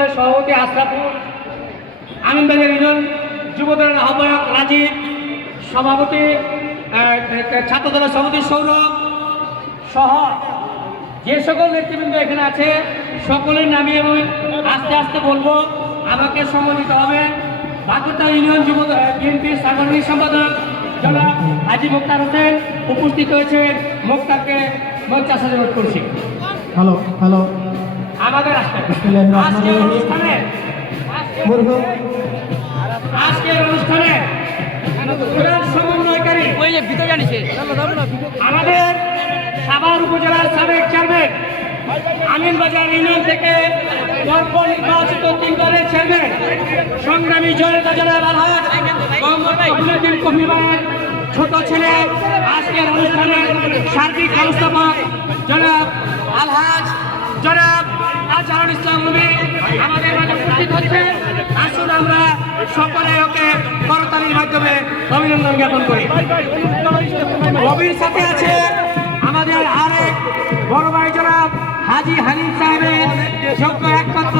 দলের সভাপতি আশরাফুল, আমিনবাজার ইউনিয়ন যুবদলের আহ্বায়ক রাজীব, সভাপতি ছাত্র দলের সভাপতি সৌরভ সহ যে সকল নেতৃবৃন্দ এখানে আছে সকলের নামে এবং আস্তে আস্তে বলবো আমাকে সম্মানিত হবেন। বাগদা ইউনিয়ন যুব বিএনপির সাংগঠনিক সম্পাদক জনাব হাজী মোক্তার হোসেন উপস্থিত হয়েছে। মোক্তারকে মঞ্চে আসার অনুরোধ করছি। হ্যালো হ্যালো আমাদের আজকের অনুষ্ঠানে প্রধান সমন্বয়কারী আমাদের সাভার উপজেলার সাবেক চেয়ারম্যান, আমিনবাজার ইউনিয়ন থেকে নির্বাচিত 3বারের চেয়ারম্যান সংগ্রামী জনতা জনাব আলহাজ মোহাম্মদ আব্দুল কবির ভাইয়ের ছোট ছেলে, আজকের অনুষ্ঠানের সার্বিক ব্যবস্থাপক জনাব আলহাজ জনাব আজহারুল ইসলাম নবী আমাদের মাঝে উপস্থিত হচ্ছে। আসুন আমরা সকলে ওকে করতালির মাধ্যমে অভিনন্দন জ্ঞাপন করি। রবির সাথে আছে আমাদের আরেক বড় ভাই জনাব হাজী হানিফ সাহেবের যোগ্য একমাত্র